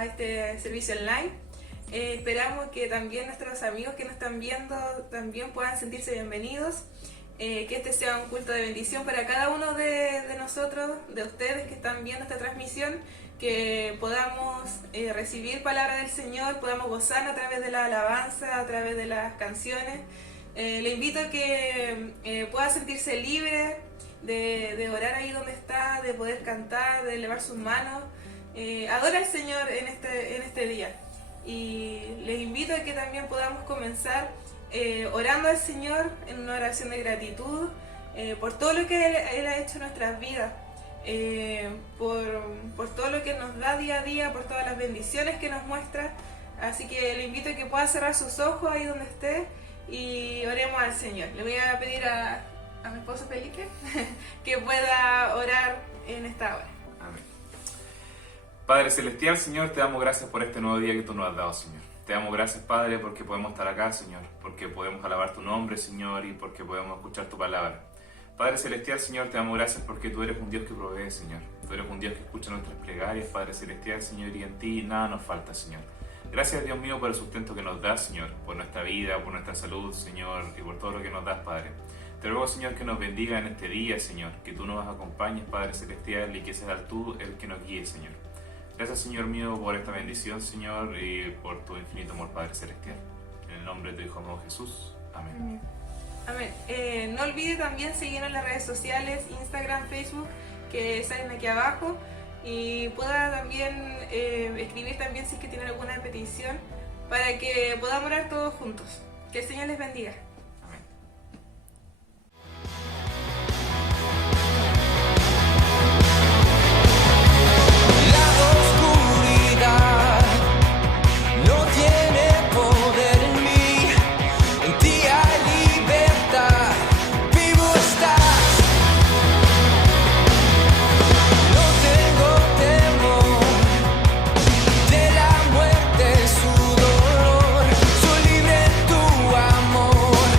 a este servicio online. Esperamos que también nuestros amigos que nos están viendo también puedan sentirse bienvenidos. Que este sea un culto de bendición para cada uno de nosotros, de ustedes que están viendo esta transmisión, que podamos recibir palabra del Señor, podamos gozar a través de la alabanza, a través de las canciones. Le invito a que pueda sentirse libre de orar ahí donde está, de poder cantar, de elevar sus manos. Adora al Señor en este día. Y les invito a que también podamos comenzar orando al Señor en una oración de gratitud por todo lo que Él ha hecho en nuestras vidas, por todo lo que nos da día a día, por todas las bendiciones que nos muestra. Así que le invito a que pueda cerrar sus ojos ahí donde esté y oremos al Señor. Le voy a pedir a mi esposo Felipe que pueda orar en esta hora. Amén. Padre Celestial, Señor, te damos gracias por este nuevo día que tú nos has dado, Señor. Te damos gracias, Padre, porque podemos estar acá, Señor, porque podemos alabar tu nombre, Señor, y porque podemos escuchar tu palabra. Padre Celestial, Señor, te damos gracias porque tú eres un Dios que provee, Señor. Tú eres un Dios que escucha nuestras plegarias, Padre Celestial, Señor, y en ti nada nos falta, Señor. Gracias, Dios mío, por el sustento que nos das, Señor, por nuestra vida, por nuestra salud, Señor, y por todo lo que nos das, Padre. Te ruego, Señor, que nos bendiga en este día, Señor, que tú nos acompañes, Padre Celestial, y que seas tú el que nos guíe, Señor. Gracias, Señor mío, por esta bendición, Señor, y por tu infinito amor, Padre Celestial. En el nombre de tu Hijo amado Jesús. Amén. Amén. No olvide también seguirnos en las redes sociales, Instagram, Facebook, que salen aquí abajo. Y pueda también escribir también si es que tienen alguna petición para que podamos orar todos juntos. Que el Señor les bendiga. Amor.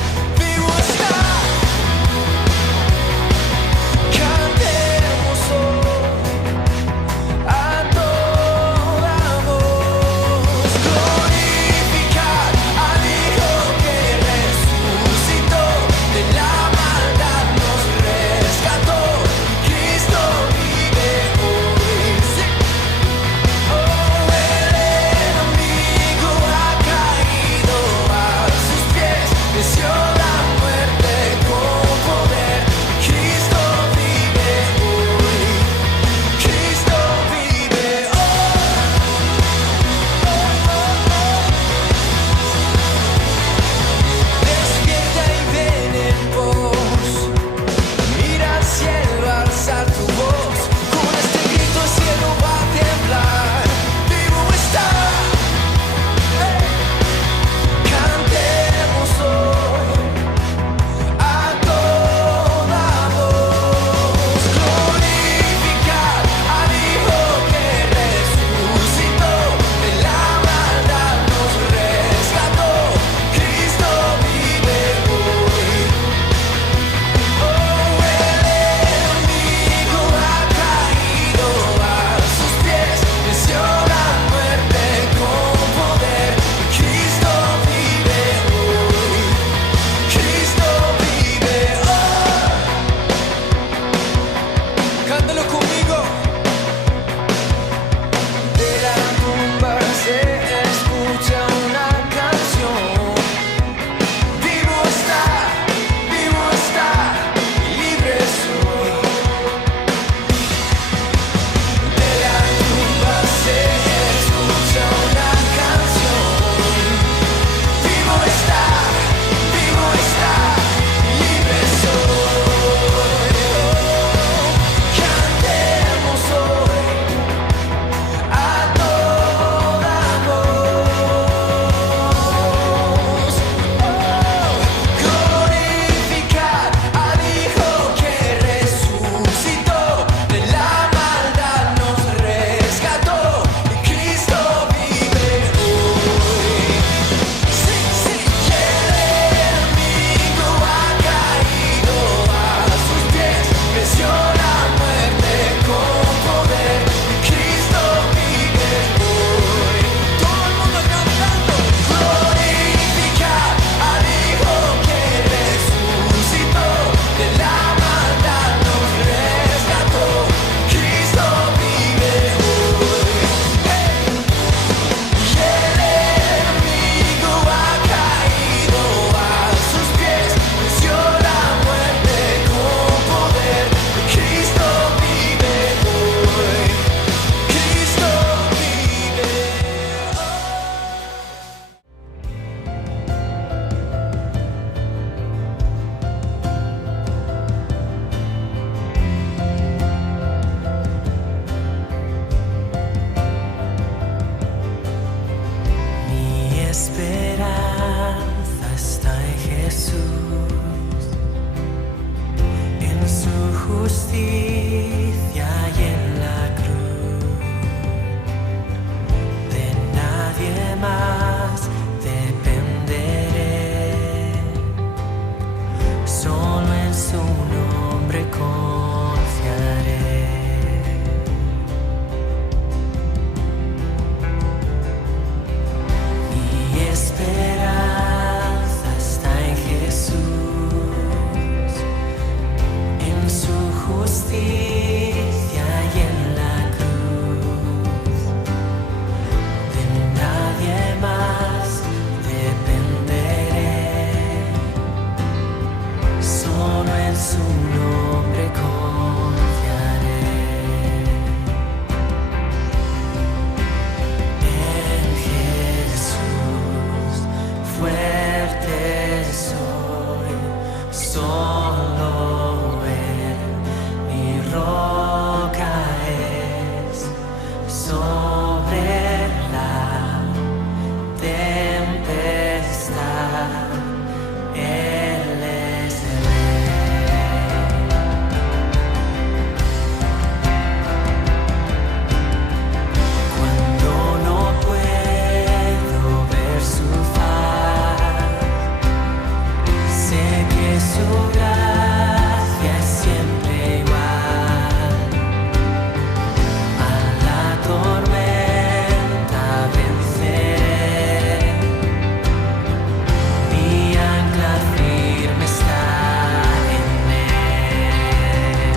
justicia y en la cruz. De nadie más dependeré, solo en su nombre confiaré. Mi esperanza está en Jesús, en su justicia y en la cruz. De nadie más dependeré, solo en su nombre confiaré. En Jesús fuerte soy, solo Él mi roca es. Sobre la tempestad Él es Rey. Cuando no puedo ver su faz, sé que su gracia es siempre igual. A la tormenta venceré, mi ancla firme está en Él.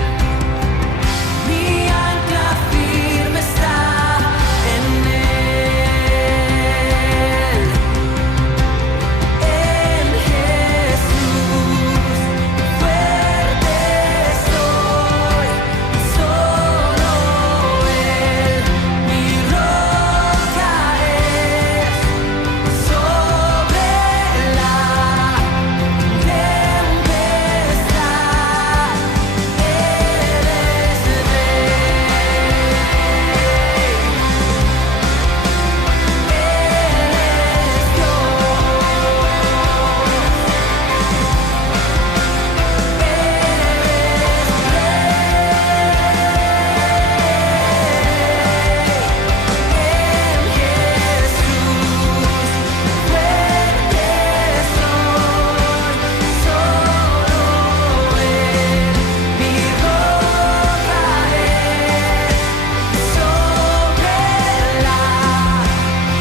Mi ancla firme está en Él. En Jesús fuerte soy, solo Él mi roca es. Sobre la tempestad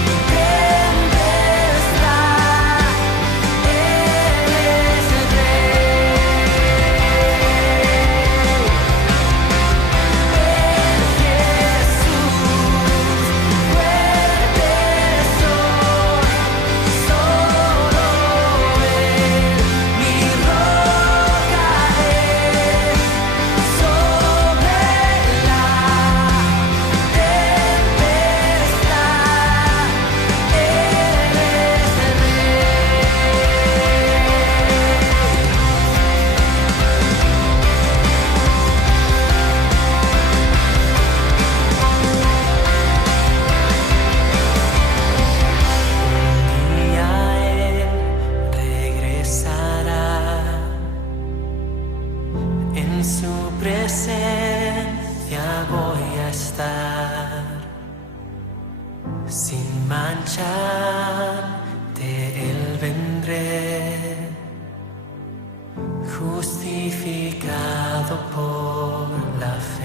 Él es en su presencia voy a estar, sin mancha ante Él vendré, justificado por la fe.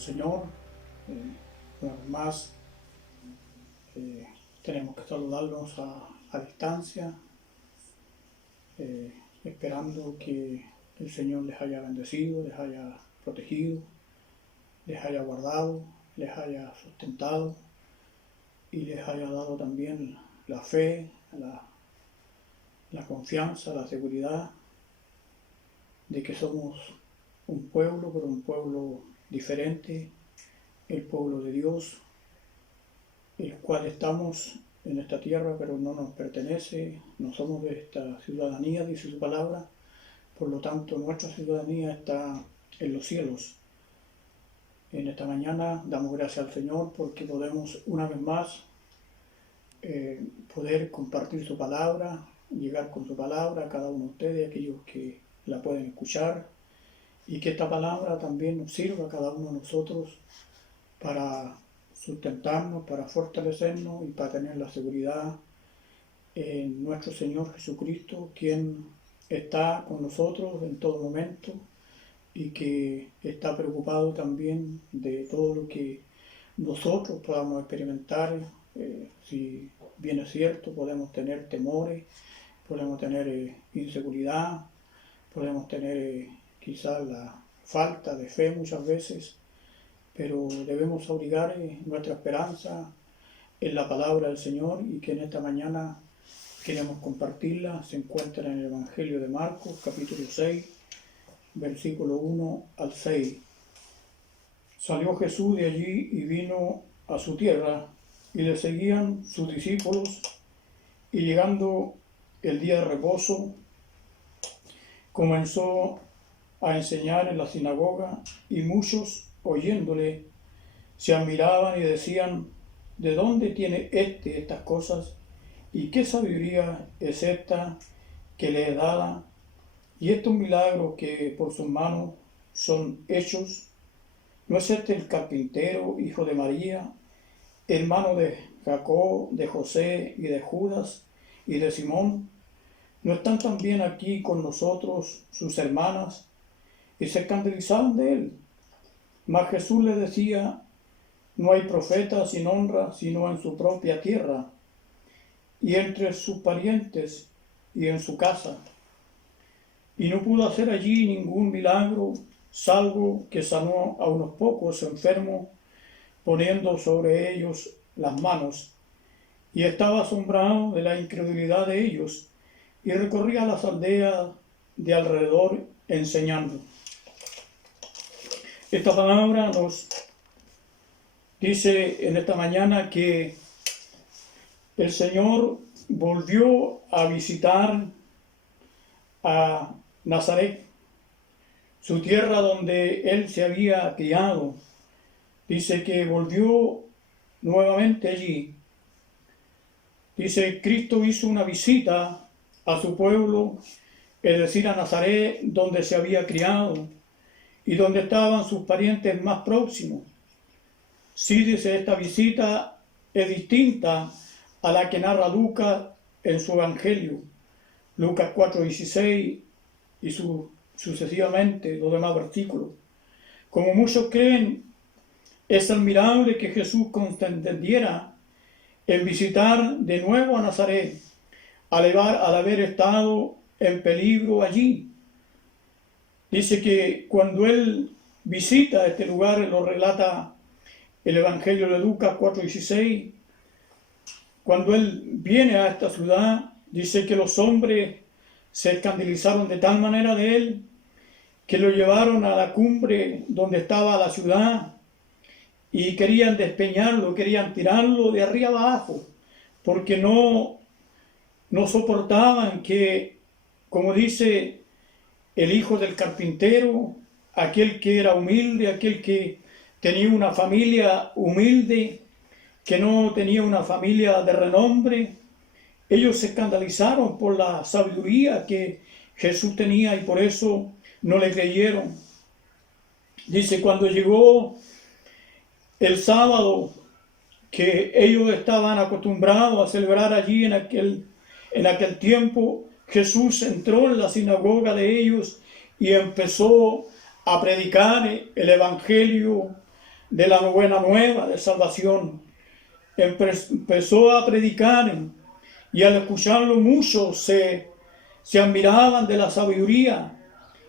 Señor. Una vez más, tenemos que saludarlos a distancia, esperando que el Señor les haya bendecido, les haya protegido, les haya guardado, les haya sustentado y les haya dado también la fe, la confianza, la seguridad de que somos un pueblo, pero un pueblo diferente, el pueblo de Dios, el cual estamos en esta tierra, pero no nos pertenece, no somos de esta ciudadanía, dice su palabra, por lo tanto nuestra ciudadanía está en los cielos. En esta mañana damos gracias al Señor porque podemos una vez más poder compartir su palabra, llegar con su palabra a cada uno de ustedes, aquellos que la pueden escuchar, y que esta palabra también nos sirva a cada uno de nosotros para sustentarnos, para fortalecernos y para tener la seguridad en nuestro Señor Jesucristo, quien está con nosotros en todo momento y que está preocupado también de todo lo que nosotros podamos experimentar. Si bien es cierto, podemos tener temores, podemos tener inseguridad, podemos tener quizás la falta de fe muchas veces, pero debemos abrigar nuestra esperanza en la palabra del Señor, y que en esta mañana queremos compartirla. Se encuentra en el Evangelio de Marcos, capítulo 6, versículo 1 al 6. Salió Jesús de allí y vino a su tierra, y le seguían sus discípulos, y llegando el día de reposo, comenzó a enseñar en la sinagoga, y muchos, oyéndole, se admiraban y decían: ¿de dónde tiene estas cosas? ¿Y qué sabiduría es esta que le es dada? ¿Y estos milagros que por sus manos son hechos? ¿No es este el carpintero, hijo de María, hermano de Jacob, de José y de Judas y de Simón? ¿No están también aquí con nosotros sus hermanas? Y se escandalizaban de él. Mas Jesús les decía: no hay profeta sin honra sino en su propia tierra, y entre sus parientes, y en su casa. Y no pudo hacer allí ningún milagro, salvo que sanó a unos pocos enfermos, poniendo sobre ellos las manos. Y estaba asombrado de la incredulidad de ellos, y recorría las aldeas de alrededor enseñando. Esta palabra nos dice en esta mañana que el Señor volvió a visitar a Nazaret, su tierra donde él se había criado. Dice que volvió nuevamente allí. Dice, Cristo hizo una visita a su pueblo, es decir, a Nazaret, donde se había criado y donde estaban sus parientes más próximos. Sí, dice, esta visita es distinta a la que narra Lucas en su Evangelio, Lucas 4:16 y sucesivamente los demás versículos. Como muchos creen, es admirable que Jesús contendiera en visitar de nuevo a Nazaret, al haber estado en peligro allí. Dice que cuando él visita este lugar, lo relata el Evangelio de Lucas 4:16, cuando él viene a esta ciudad, dice que los hombres se escandalizaron de tal manera de él que lo llevaron a la cumbre donde estaba la ciudad y querían despeñarlo, querían tirarlo de arriba abajo, porque no soportaban que, como dice el hijo del carpintero, aquel que era humilde, aquel que tenía una familia humilde, que no tenía una familia de renombre, ellos se escandalizaron por la sabiduría que Jesús tenía y por eso no le creyeron. Dice, cuando llegó el sábado, que ellos estaban acostumbrados a celebrar allí en aquel tiempo, Jesús entró en la sinagoga de ellos y empezó a predicar el Evangelio de la buena nueva de salvación. Empezó a predicar y al escucharlo muchos se admiraban de la sabiduría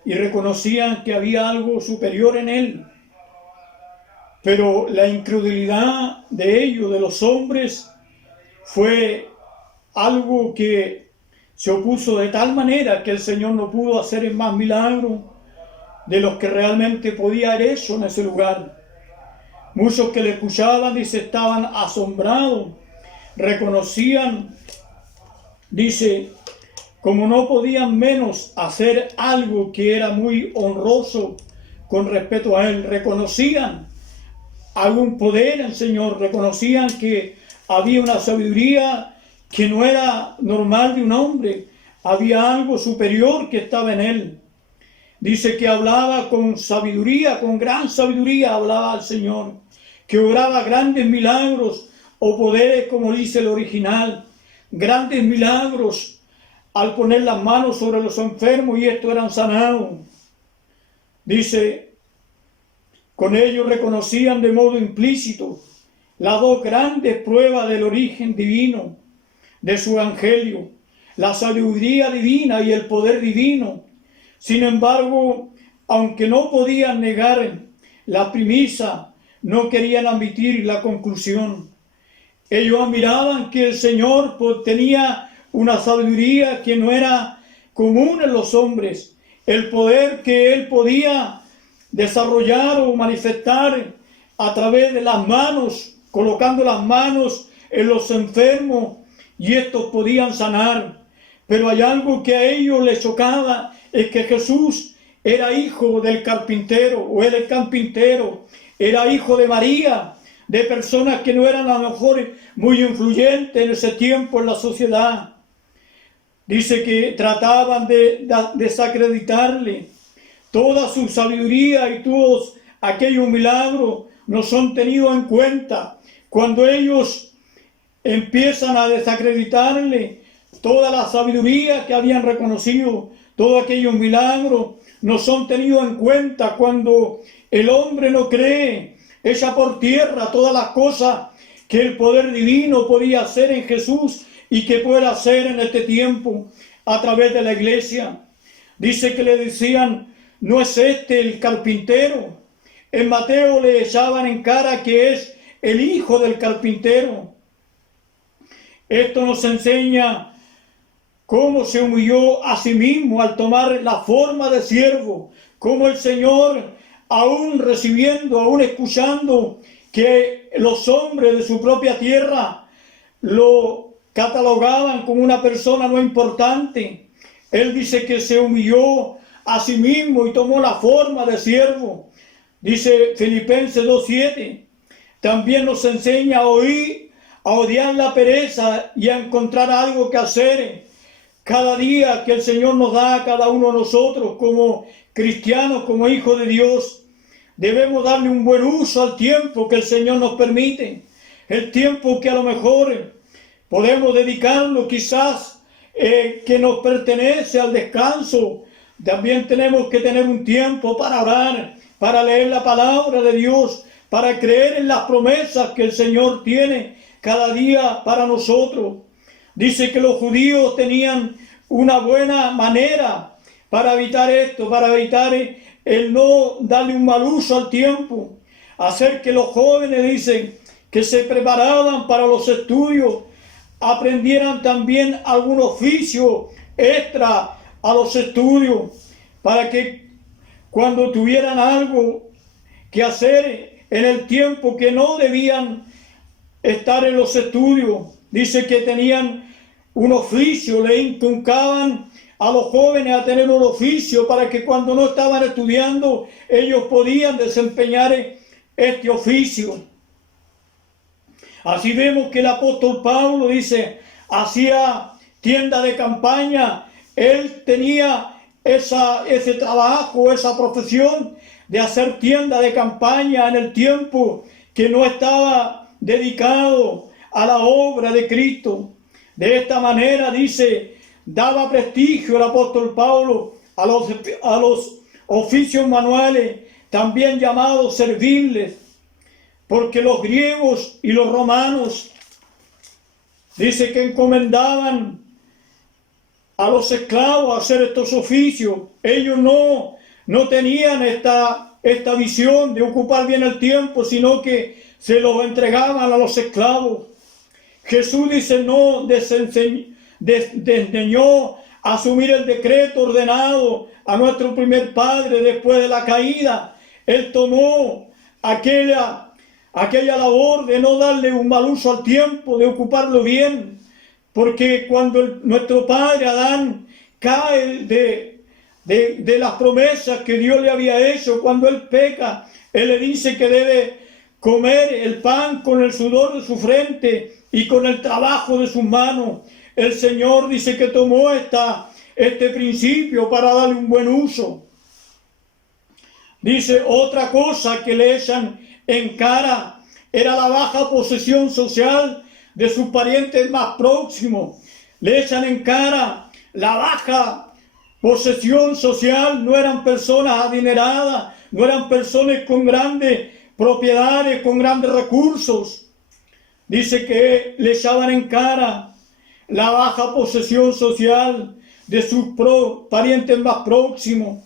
y reconocían que había algo superior en él. Pero la incredulidad de ellos, de los hombres, fue algo que se opuso de tal manera que el Señor no pudo hacer más milagros de los que realmente podía haber hecho en ese lugar. Muchos que le escuchaban, dice, estaban asombrados, reconocían, dice, como no podían menos hacer algo que era muy honroso con respecto a él, reconocían algún poder en el Señor, reconocían que había una sabiduría que no era normal de un hombre, había algo superior que estaba en él. Dice que hablaba con sabiduría, con gran sabiduría hablaba al Señor, que obraba grandes milagros o poderes, como dice el original, grandes milagros al poner las manos sobre los enfermos y estos eran sanados. Dice, con ellos reconocían de modo implícito las dos grandes pruebas del origen divino de su evangelio, la sabiduría divina y el poder divino. Sin embargo, aunque no podían negar la premisa, no querían admitir la conclusión. Ellos admiraban que el Señor tenía una sabiduría que no era común en los hombres, el poder que Él podía desarrollar o manifestar a través de las manos, colocando las manos en los enfermos y estos podían sanar. Pero hay algo que a ellos les chocaba, es que Jesús era hijo del carpintero, o era el carpintero, era hijo de María, de personas que no eran a lo mejor muy influyentes en ese tiempo en la sociedad. Dice que trataban de desacreditarle. Toda su sabiduría y todos aquellos milagros no son tenidos en cuenta. Cuando ellos empiezan a desacreditarle toda la sabiduría que habían reconocido, todos aquellos milagros no son tenidos en cuenta. Cuando el hombre no cree, echa por tierra todas las cosas que el poder divino podía hacer en Jesús y que puede hacer en este tiempo a través de la iglesia. Dice que le decían, ¿no es este el carpintero? En Mateo le echaban en cara que es el hijo del carpintero. Esto nos enseña cómo se humilló a sí mismo al tomar la forma de siervo, cómo el Señor, aún recibiendo, aún escuchando que los hombres de su propia tierra lo catalogaban como una persona no importante, Él dice que se humilló a sí mismo y tomó la forma de siervo. Dice Filipenses 2:7. También nos enseña a odiar la pereza y a encontrar algo que hacer cada día que el Señor nos da a cada uno de nosotros como cristianos, como hijos de Dios. Debemos darle un buen uso al tiempo que el Señor nos permite. El tiempo que a lo mejor podemos dedicarlo quizás que nos pertenece al descanso. También tenemos que tener un tiempo para orar, para leer la palabra de Dios, para creer en las promesas que el Señor tiene cada día para nosotros. Dice que los judíos tenían una buena manera para evitar esto, para evitar el no darle un mal uso al tiempo. Hacer que los jóvenes, dicen, que se preparaban para los estudios, aprendieran también algún oficio extra a los estudios, para que cuando tuvieran algo que hacer en el tiempo que no debían estar en los estudios, dice que tenían un oficio, le inculcaban a los jóvenes a tener un oficio para que cuando no estaban estudiando ellos podían desempeñar este oficio. Así vemos que el apóstol Pablo, dice, hacía tienda de campaña. Él tenía ese trabajo, esa profesión de hacer tienda de campaña en el tiempo que no estaba dedicado a la obra de Cristo. De esta manera, dice, daba prestigio el apóstol Pablo a los oficios manuales, también llamados serviles. porque los griegos y los romanos dice que encomendaban a los esclavos a hacer estos oficios. Ellos no tenían esta visión de ocupar bien el tiempo, sino que se los entregaban a los esclavos. Jesús dice, no desdeñó asumir el decreto ordenado a nuestro primer padre después de la caída. Él tomó aquella labor de no darle un mal uso al tiempo, de ocuparlo bien, porque cuando nuestro padre Adán cae de las promesas que Dios le había hecho, cuando él peca, él le dice que debe comer el pan con el sudor de su frente y con el trabajo de sus manos. El Señor dice que tomó este principio para darle un buen uso. Dice, otra cosa que le echan en cara era la baja posesión social de sus parientes más próximos. Le echan en cara la baja posesión social. No eran personas adineradas, no eran personas con grandes propiedades, con grandes recursos. Dice que le echaban en cara la baja posesión social de sus parientes más próximos.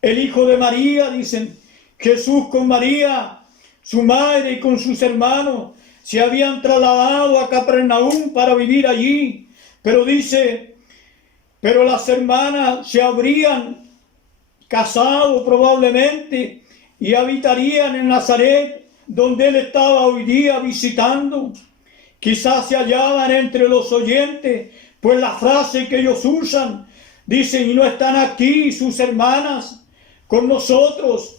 El hijo de María, dicen, Jesús con María, su madre, y con sus hermanos se habían trasladado a Capernaum para vivir allí. Pero dice, pero las hermanas se habrían casado probablemente y habitarían en Nazaret, donde él estaba hoy día visitando. Quizás se hallaban entre los oyentes, pues la frase que ellos usan, dicen, y no están aquí sus hermanas con nosotros,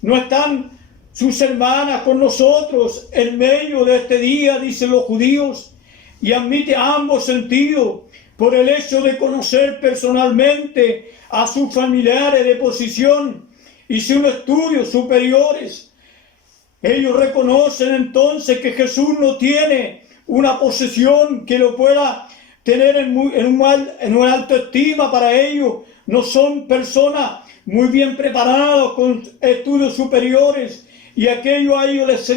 no están sus hermanas con nosotros en medio de este día, dicen los judíos, y admite ambos sentidos, por el hecho de conocer personalmente a sus familiares de posición y sus estudios superiores. Ellos reconocen entonces que Jesús no tiene una posesión que lo pueda tener en una alta estima para ellos. No son personas muy bien preparadas con estudios superiores, y aquello a ellos les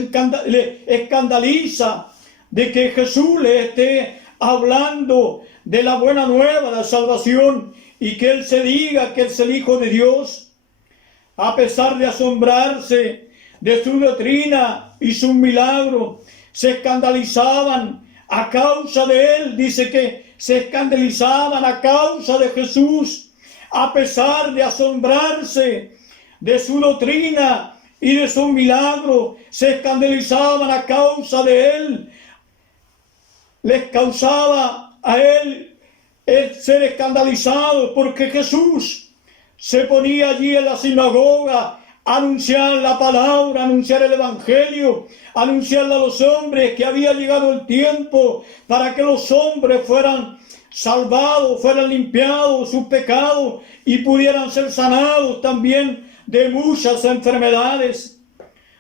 escandaliza de que Jesús les esté hablando de la buena nueva de salvación y que Él se diga que es el Hijo de Dios. A pesar de asombrarse de su doctrina y sus milagros, se escandalizaban a causa de Él. Dice que se escandalizaban a causa de Jesús, a pesar de asombrarse de su doctrina y de su milagro, se escandalizaban a causa de Él. Les causaba a Él el ser escandalizado, porque Jesús se ponía allí en la sinagoga a anunciar la palabra, a anunciar el evangelio, a anunciarle a los hombres que había llegado el tiempo para que los hombres fueran salvados, fueran limpiados sus pecados y pudieran ser sanados también de muchas enfermedades.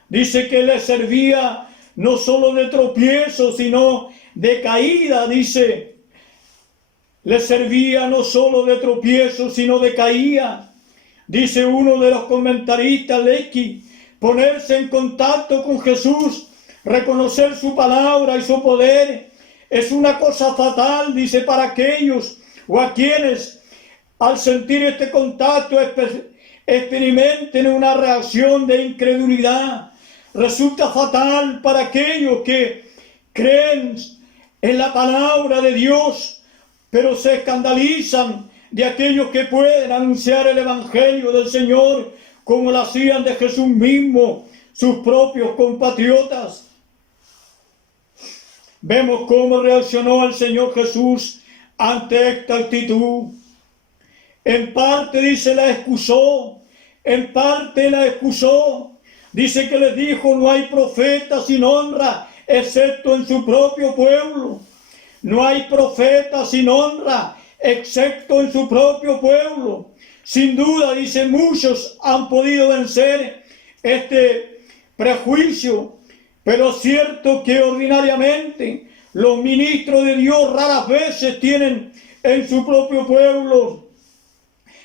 Dice que les servía no solo de tropiezo, sino de caída. Dice, les servía no solo de tropiezo, sino de caída. Dice uno de los comentaristas, Lecky, ponerse en contacto con Jesús, reconocer su palabra y su poder, es una cosa fatal, dice, para aquellos o a quienes al sentir este contacto experimenten una reacción de incredulidad. Resulta fatal para aquellos que creen en la palabra de Dios, pero se escandalizan de aquellos que pueden anunciar el evangelio del Señor, como lo hacían de Jesús mismo sus propios compatriotas. Vemos cómo reaccionó el Señor Jesús ante esta actitud. En parte, dice, la excusó. En parte la excusó. Dice que les dijo, no hay profeta sin honra, excepto en su propio pueblo. No hay profeta sin honra, excepto en su propio pueblo. Sin duda, dice, muchos han podido vencer este prejuicio, pero es cierto que ordinariamente los ministros de Dios raras veces tienen en su propio pueblo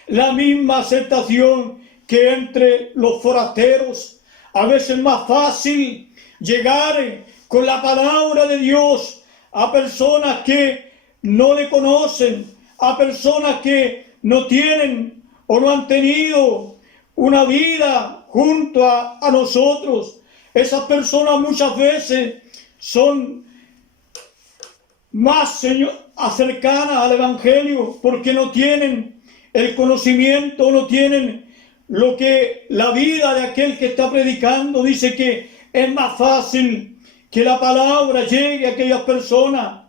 la misma aceptación que entre los forasteros. A veces es más fácil llegar con la palabra de Dios a personas que no le conocen, a personas que no tienen o no han tenido una vida junto a nosotros. Esas personas muchas veces son más cercanas al Evangelio porque no tienen el conocimiento, no tienen lo que la vida de aquel que está predicando. Dice que es más fácil que la palabra llegue a aquellas personas.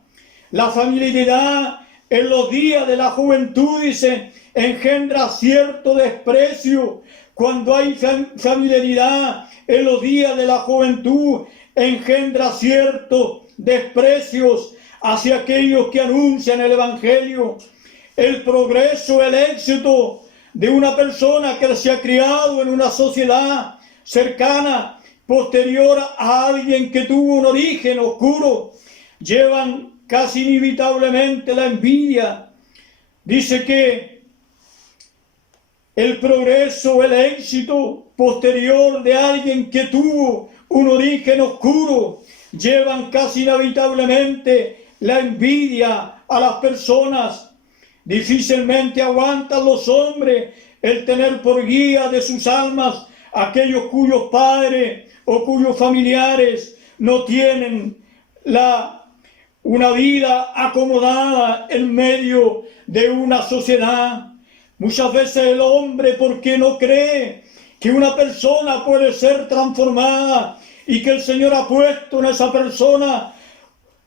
La familiaridad en los días de la juventud, dice, engendra cierto desprecio. Cuando hay familiaridad en los días de la juventud, engendra ciertos desprecios hacia aquellos que anuncian el Evangelio. El progreso, el éxito de una persona que se ha criado en una sociedad cercana, posterior a alguien que tuvo un origen oscuro, llevan casi inevitablemente la envidia. Dice que el progreso, el éxito posterior de alguien que tuvo un origen oscuro, llevan casi inevitablemente la envidia a las personas. Difícilmente aguantan los hombres el tener por guía de sus almas aquellos cuyos padres o cuyos familiares no tienen una vida acomodada en medio de una sociedad. Muchas veces el hombre, porque no cree que una persona puede ser transformada y que el Señor ha puesto en esa persona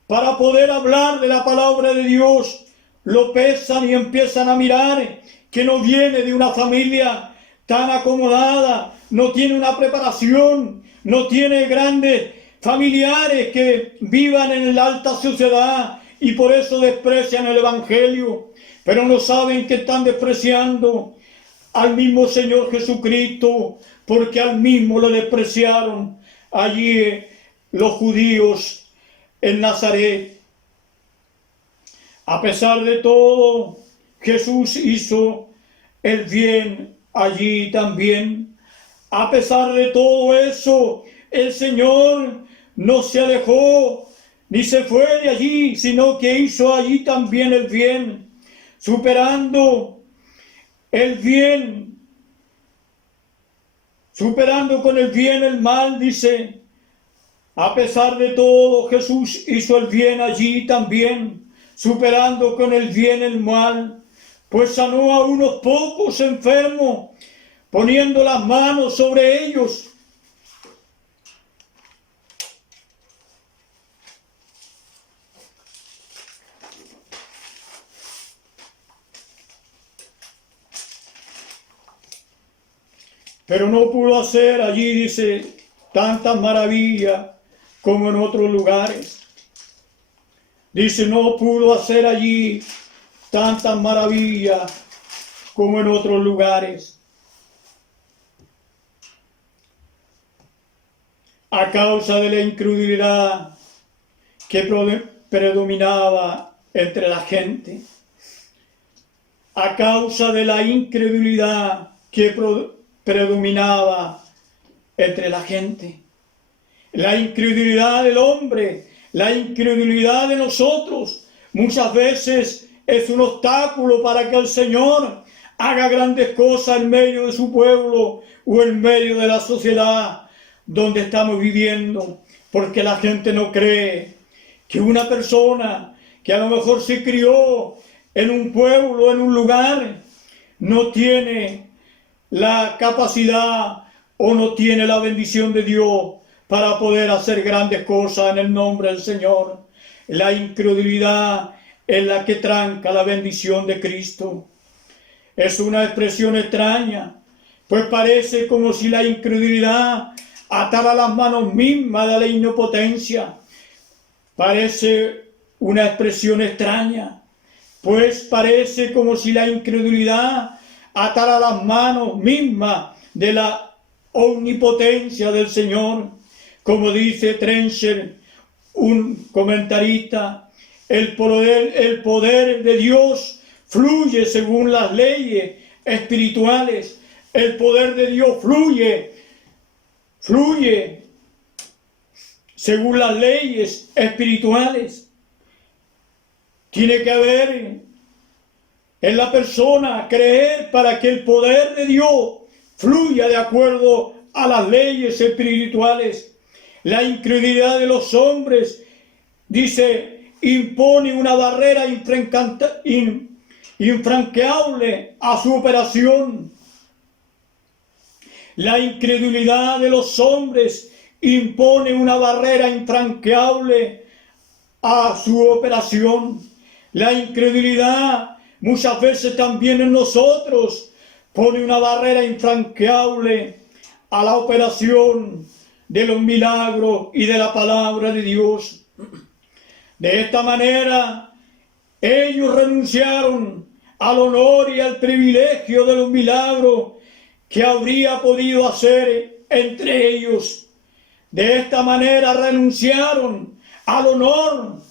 para poder hablar de la palabra de Dios, lo pesan y empiezan a mirar que no viene de una familia tan acomodada, no tiene una preparación, no tiene grandes familiares que vivan en la alta sociedad y por eso desprecian el Evangelio, pero no saben que están despreciando al mismo Señor Jesucristo, porque al mismo le despreciaron allí los judíos en Nazaret. A pesar de todo, Jesús hizo el bien allí también. A pesar de todo eso, el Señor no se alejó ni se fue de allí, sino que hizo allí también el bien, superando el bien, superando con el bien el mal, dice. A pesar de todo, Jesús hizo el bien allí también, superando con el bien el mal, pues sanó a unos pocos enfermos, poniendo las manos sobre ellos. Pero no pudo hacer allí, dice, tantas maravillas como en otros lugares. Dice, no pudo hacer allí tantas maravillas como en otros lugares. A causa de la incredulidad que predominaba entre la gente. A causa de la incredulidad que predominaba entre la gente. La incredulidad del hombre, la incredulidad de nosotros, muchas veces es un obstáculo para que el Señor haga grandes cosas en medio de su pueblo o en medio de la sociedad donde estamos viviendo, porque la gente no cree que una persona que a lo mejor se crió en un pueblo, en un lugar, no tiene la capacidad o no tiene la bendición de Dios para poder hacer grandes cosas en el nombre del Señor. La incredulidad es la que tranca la bendición de Cristo. Es una expresión extraña, pues parece como si la incredulidad atara las manos mismas de la omnipotencia. Parece una expresión extraña, pues parece como si la incredulidad atara las manos mismas de la omnipotencia del Señor. Como dice Trencher, un comentarista, el poder de Dios fluye según las leyes espirituales. El poder de Dios fluye según las leyes espirituales. Tiene que haber en la persona creer para que el poder de Dios fluya de acuerdo a las leyes espirituales. La incredulidad de los hombres, dice, impone una barrera infranqueable a su operación. La incredulidad de los hombres impone una barrera infranqueable a su operación. La incredulidad muchas veces también en nosotros pone una barrera infranqueable a la operación de los milagros y de la palabra de Dios. De esta manera, ellos renunciaron al honor y al privilegio de los milagros que habría podido hacer entre ellos. De esta manera renunciaron al honor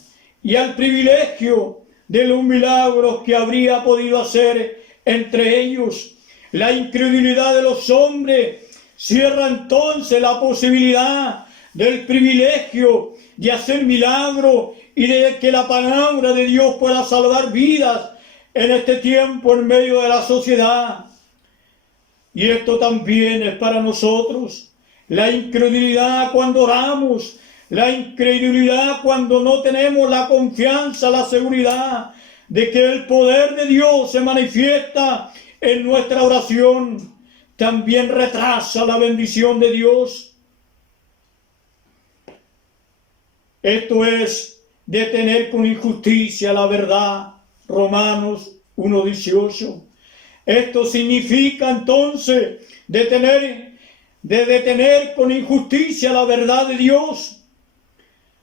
y al privilegio de los milagros que habría podido hacer entre ellos. La incredulidad de los hombres cierra entonces la posibilidad del privilegio de hacer milagros y de que la palabra de Dios pueda salvar vidas en este tiempo en medio de la sociedad. Y esto también es para nosotros. La incredulidad cuando oramos, la incredulidad cuando no tenemos la confianza, la seguridad de que el poder de Dios se manifiesta en nuestra oración, también retrasa la bendición de Dios. Esto es detener con injusticia la verdad. Romanos 1:18. Esto significa entonces detener con injusticia la verdad de Dios.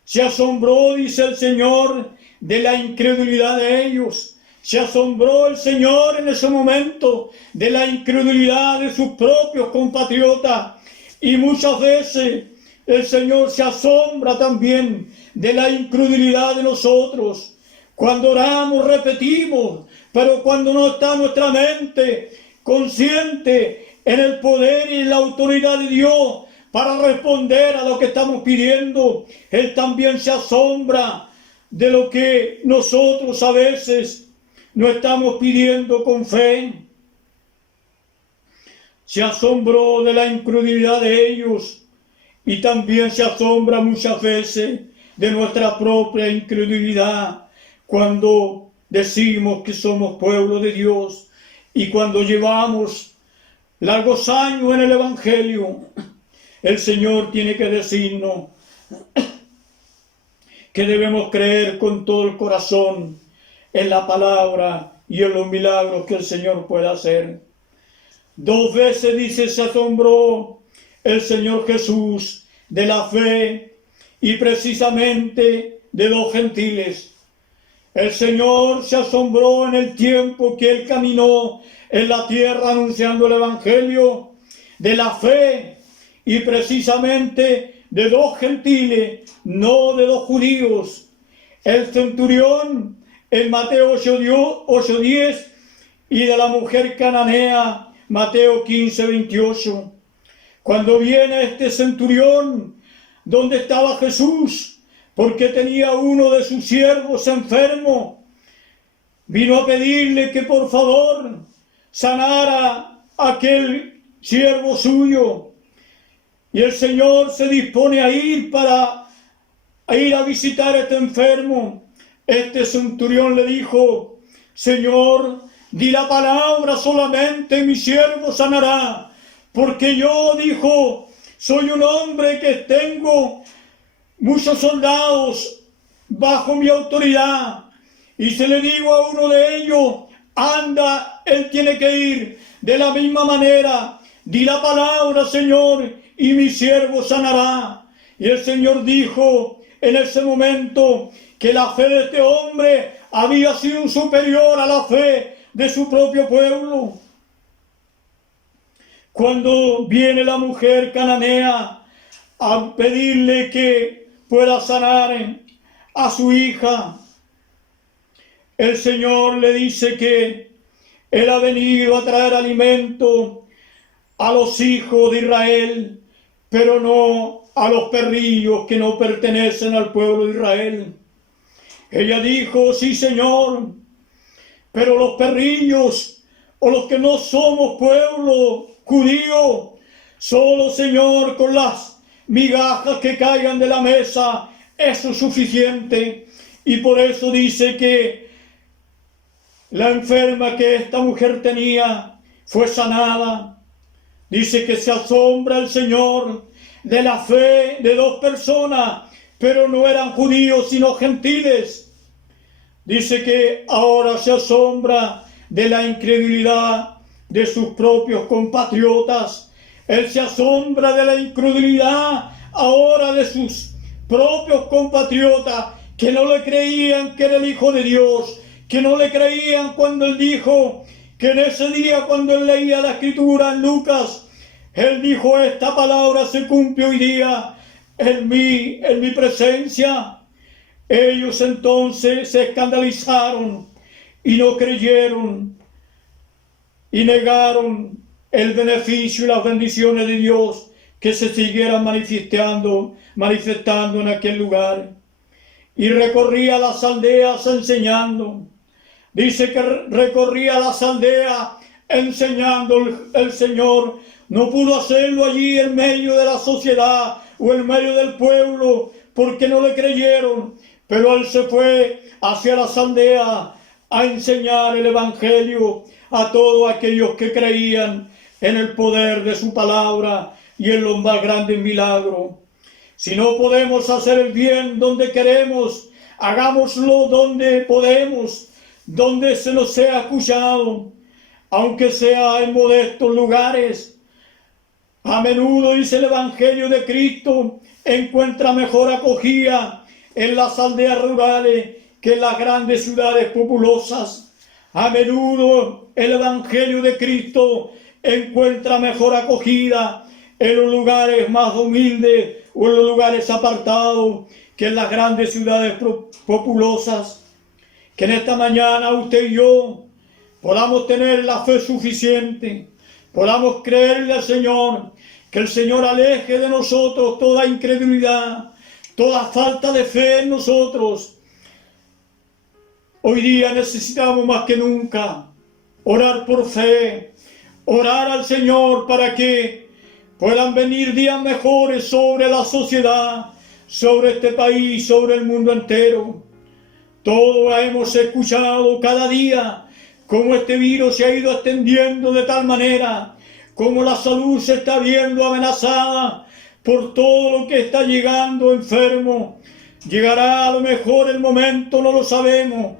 Se asombró, dice el Señor, de la incredulidad de ellos. Se asombró el Señor en ese momento de la incredulidad de sus propios compatriotas. Y muchas veces el Señor se asombra también de la incredulidad de nosotros. Cuando oramos, repetimos, pero cuando no está nuestra mente consciente en el poder y en la autoridad de Dios para responder a lo que estamos pidiendo, Él también se asombra de lo que nosotros a veces no estamos pidiendo con fe. Se asombró de la incredulidad de ellos y también se asombra muchas veces de nuestra propia incredulidad cuando decimos que somos pueblo de Dios y cuando llevamos largos años en el Evangelio. El Señor tiene que decirnos que debemos creer con todo el corazón en la palabra y en los milagros que el Señor puede hacer. 2 veces dice, se asombró el Señor Jesús de la fe y precisamente de los gentiles. El Señor se asombró en el tiempo que Él caminó en la tierra anunciando el Evangelio de la fe y precisamente de 2 gentiles, no de 2 judíos. El centurión en Mateo 8:10 y de la mujer cananea Mateo 15:28. Cuando viene este centurión donde estaba Jesús, porque tenía uno de sus siervos enfermo, vino a pedirle que por favor sanara a aquel siervo suyo. Y el Señor se dispone a ir a visitar a este enfermo. Este centurión le dijo, Señor, di la palabra solamente y mi siervo sanará, porque yo, dijo, soy un hombre que tengo muchos soldados bajo mi autoridad, y si le digo a uno de ellos, anda, él tiene que ir. De la misma manera, di la palabra, Señor, y mi siervo sanará. Y el Señor dijo en ese momento que la fe de este hombre había sido superior a la fe de su propio pueblo. Cuando viene la mujer cananea a pedirle que pueda sanar a su hija, el Señor le dice que Él ha venido a traer alimento a los hijos de Israel, pero no a los perrillos que no pertenecen al pueblo de Israel. Ella dijo, sí Señor, pero los perrillos o los que no somos pueblo judío, solo Señor con las migajas que caigan de la mesa, eso es suficiente. Y por eso dice que la enferma que esta mujer tenía fue sanada. Dice que se asombra el Señor de la fe de dos personas, pero no eran judíos sino gentiles. Dice que ahora se asombra de la incredulidad de sus propios compatriotas. Él se asombra de la incredulidad ahora de sus propios compatriotas que no le creían que era el Hijo de Dios, que no le creían cuando él dijo que en ese día, cuando él leía la Escritura en Lucas, él dijo, esta palabra se cumple hoy día en mi presencia. Ellos entonces se escandalizaron y no creyeron y negaron el beneficio y las bendiciones de Dios que se siguieran manifestando en aquel lugar. Y recorría las aldeas enseñando. Dice que recorría las aldeas enseñando el Señor. No pudo hacerlo allí en medio de la sociedad o en medio del pueblo porque no le creyeron. Pero él se fue hacia las aldeas a enseñar el Evangelio a todos aquellos que creían en el poder de su palabra y en los más grandes milagros. Si no podemos hacer el bien donde queremos, hagámoslo donde podemos, donde se nos sea escuchado, aunque sea en modestos lugares. A menudo, dice el Evangelio de Cristo, encuentra mejor acogida en las aldeas rurales que en las grandes ciudades populosas. A menudo el Evangelio de Cristo encuentra mejor acogida en los lugares más humildes o en los lugares apartados que en las grandes ciudades populosas. Que en esta mañana usted y yo podamos tener la fe suficiente, podamos creerle al Señor, que el Señor aleje de nosotros toda incredulidad, toda falta de fe en nosotros. Hoy día necesitamos más que nunca orar por fe, orar al Señor para que puedan venir días mejores sobre la sociedad, sobre este país, sobre el mundo entero. Todos hemos escuchado cada día cómo este virus se ha ido extendiendo de tal manera, cómo la salud se está viendo amenazada por todo lo que está llegando enfermo. Llegará a lo mejor el momento, no lo sabemos,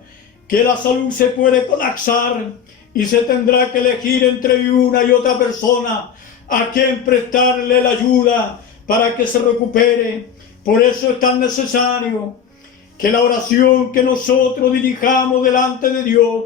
que la salud se puede colapsar y se tendrá que elegir entre una y otra persona a quien prestarle la ayuda para que se recupere. Por eso es tan necesario que la oración que nosotros dirijamos delante de Dios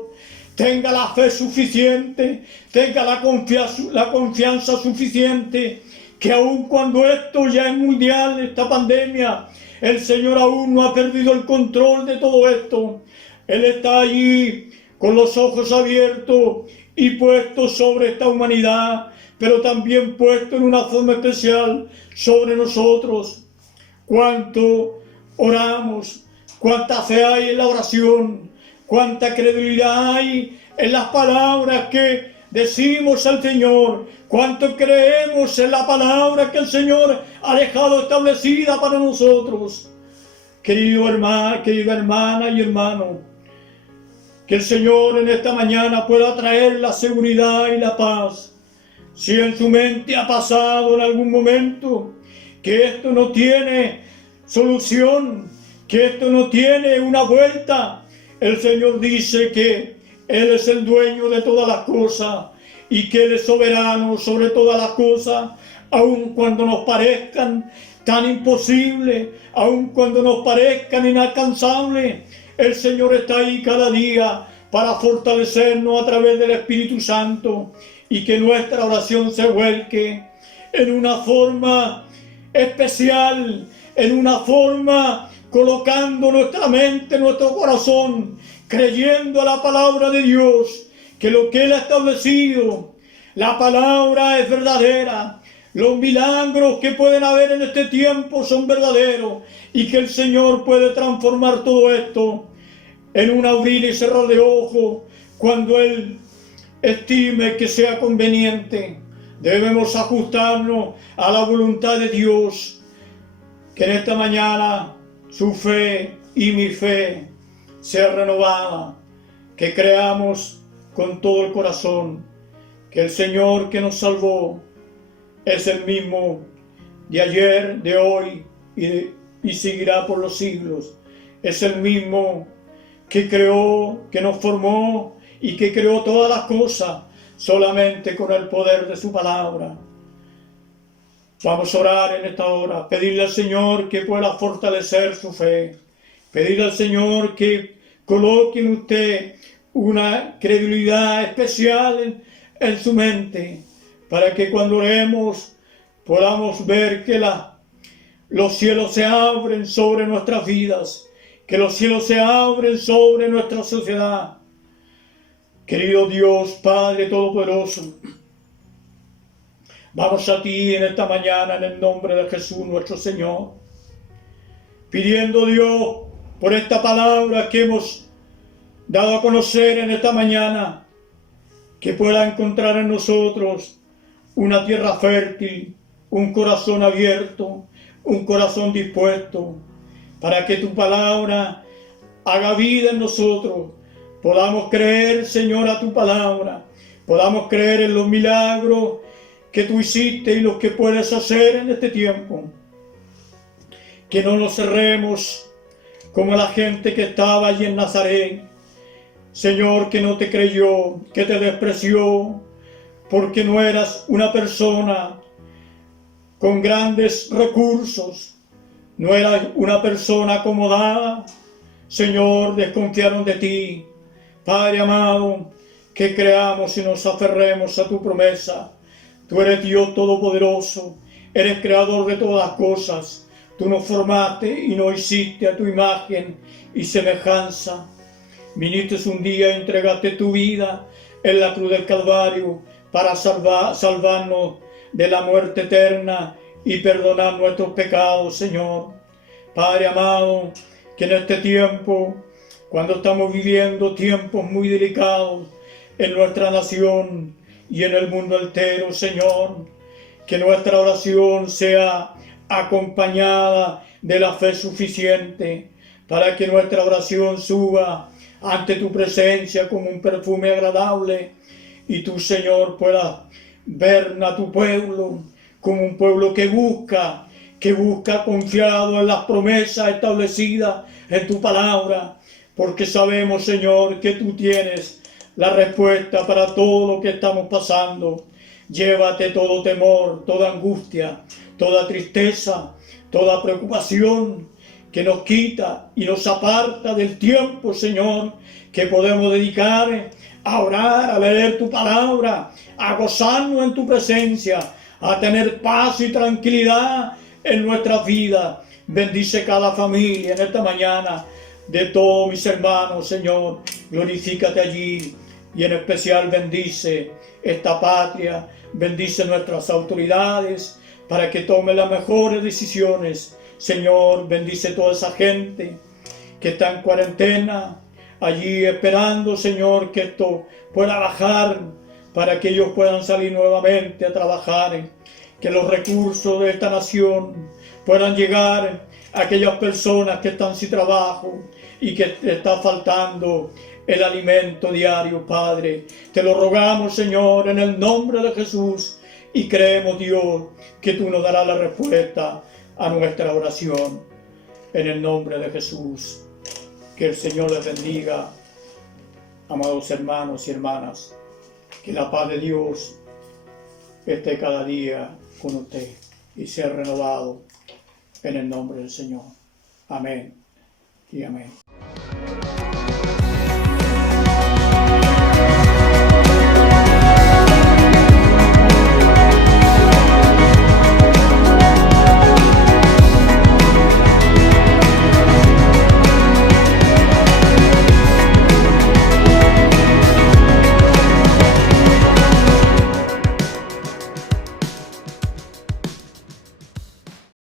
tenga la fe suficiente, tenga la confianza suficiente, que aun cuando esto ya es mundial, esta pandemia, el Señor aún no ha perdido el control de todo esto. Él está allí con los ojos abiertos y puestos sobre esta humanidad, pero también puesto en una forma especial sobre nosotros. Cuánto oramos, cuánta fe hay en la oración, cuánta credibilidad hay en las palabras que decimos al Señor, cuánto creemos en la palabra que el Señor ha dejado establecida para nosotros. Querida hermana y hermano, que el Señor en esta mañana pueda traer la seguridad y la paz. Si en su mente ha pasado en algún momento que esto no tiene solución, que esto no tiene una vuelta, el Señor dice que Él es el dueño de todas las cosas y que Él es soberano sobre todas las cosas, aun cuando nos parezcan tan imposibles, aun cuando nos parezcan inalcanzables. El Señor está ahí cada día para fortalecernos a través del Espíritu Santo y que nuestra oración se vuelque en una forma especial, en una forma colocando nuestra mente, nuestro corazón, creyendo a la palabra de Dios, que lo que Él ha establecido, la palabra es verdadera, los milagros que pueden haber en este tiempo son verdaderos y que el Señor puede transformar todo esto en un abrir y cerrar de ojos cuando Él estime que sea conveniente. Debemos ajustarnos a la voluntad de Dios, que en esta mañana su fe y mi fe sea renovada, que creamos con todo el corazón que el Señor que nos salvó es el mismo de ayer, de hoy y seguirá por los siglos. Es el mismo que creó, que nos formó y que creó todas las cosas solamente con el poder de su palabra. Vamos a orar en esta hora, pedirle al Señor que pueda fortalecer su fe, pedirle al Señor que coloque en usted una credibilidad especial en su mente, para que cuando oremos podamos ver que los cielos se abren sobre nuestras vidas, que los cielos se abren sobre nuestra sociedad. Querido Dios, Padre Todopoderoso, vamos a ti en esta mañana en el nombre de Jesús nuestro Señor, pidiendo Dios por esta palabra que hemos dado a conocer en esta mañana, que pueda encontrar en nosotros una tierra fértil, un corazón abierto, un corazón dispuesto, para que tu palabra haga vida en nosotros. Podamos creer, Señor, a tu palabra, podamos creer en los milagros que tú hiciste y los que puedes hacer en este tiempo. Que no nos cerremos como la gente que estaba allí en Nazaret, Señor, que no te creyó, que te despreció, porque no eras una persona con grandes recursos, no eras una persona acomodada. Señor, desconfiaron de ti. Padre amado, que creamos y nos aferremos a tu promesa. Tú eres Dios Todopoderoso, eres creador de todas las cosas. Tú nos formaste y nos hiciste a tu imagen y semejanza. Viniste un día y entregaste tu vida en la cruz del Calvario para salvarnos de la muerte eterna y perdonar nuestros pecados, Señor. Padre amado, que en este tiempo, cuando estamos viviendo tiempos muy delicados en nuestra nación y en el mundo entero, Señor, que nuestra oración sea acompañada de la fe suficiente para que nuestra oración suba ante tu presencia como un perfume agradable y tú, Señor, puedas ver a tu pueblo como un pueblo que busca confiado en las promesas establecidas en tu palabra, porque sabemos, Señor, que tú tienes la respuesta para todo lo que estamos pasando. Llévate todo temor, toda angustia, toda tristeza, toda preocupación que nos quita y nos aparta del tiempo, Señor, que podemos dedicar a orar, a leer tu palabra, a gozarnos en tu presencia, a tener paz y tranquilidad en nuestra vida. Bendice cada familia en esta mañana de todos mis hermanos, Señor. Glorifícate allí y en especial bendice esta patria, bendice nuestras autoridades para que tomen las mejores decisiones. Señor, bendice toda esa gente que está en cuarentena, allí esperando, Señor, que esto pueda bajar para que ellos puedan salir nuevamente a trabajar, que los recursos de esta nación puedan llegar a aquellas personas que están sin trabajo y que te está faltando el alimento diario, Padre. Te lo rogamos, Señor, en el nombre de Jesús, y creemos, Dios, que tú nos darás la respuesta a nuestra oración. En el nombre de Jesús. Que el Señor les bendiga, amados hermanos y hermanas. Que la paz de Dios esté cada día con usted y sea renovado en el nombre del Señor. Amén y amén.